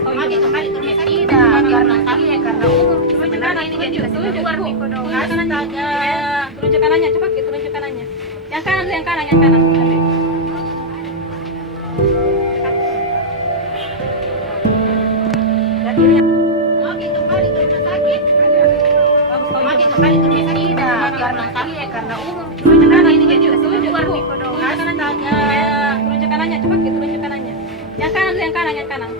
Oke, kembali ke rumah sakit. Tidak, karena sebenarnya ini jadi keluar nih kodong. Astaga. Tunjuk kanannya, coba kita tunjuk kanannya. Yang kanan, yang kanan, yang kanan. Ambil. Dan kirinya. Oke, kembali ke rumah sakit. Bagus kau Oke, itu. kembali ke rumah sakit. Tidak, karena umum. Sebenarnya ini jadi keluar nih kodong. Astaga. Tunjuk kanannya, coba kita tunjuk kanannya. Yang kanan, yang kanan, yang kanan.